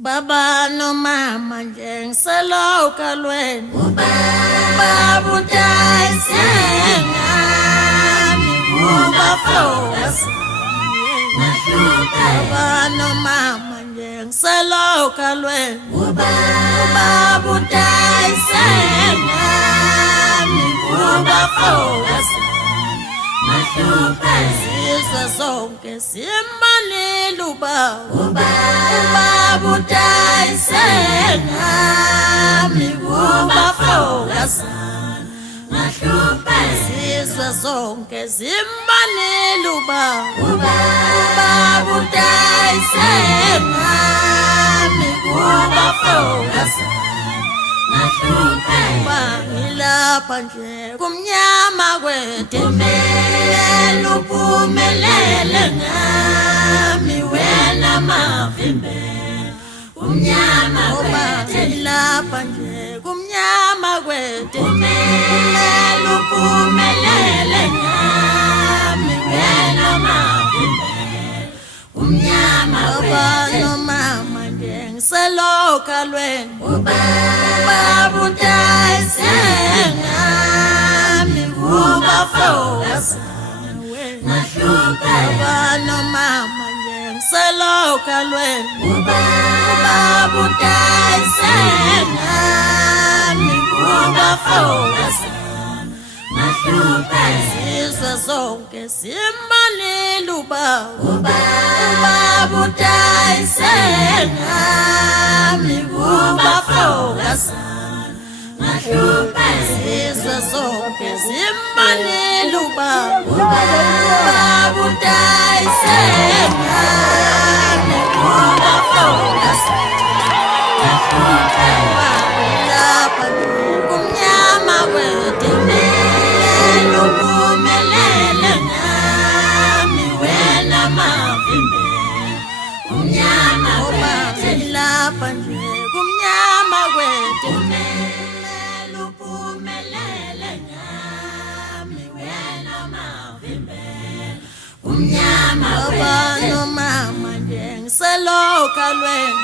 Baba no mama jeng selo kalwen Uba budai senga mi uba flowers Baba no mama jeng selo kalwen Uba budai senga mi uba flowers Sisa zonke simani luba Uba budai senga mi uba flowers Sisa zonke simani luba Uba budai senga mi uba flowers Bangilapha nje kumnyama kwethu Uphumelele ngami wena mavimbe Umnyama kwethu lapha nje kumnyama kwethu Uphumelele ngami wena mavimbe Umnyama kwethu mama nje ngiselo kalweni Uba budai senga mi uba flowers Baba no mama jeng selo kalwen Uba budai senga mi uba flowers Sisa zonke simani luba Uba budai senga mi uba flowers Sisa zonke simani luba Uba budai senga mi uba flowers Lapha kumnyama kwethu Uphumelele ngami wena mavimbe Umnyama kwethu lapha nje kumnyama kwethu Uphumelele ngami wena mavimbe Umnyama kwethu no mama nje ngiselo kalweni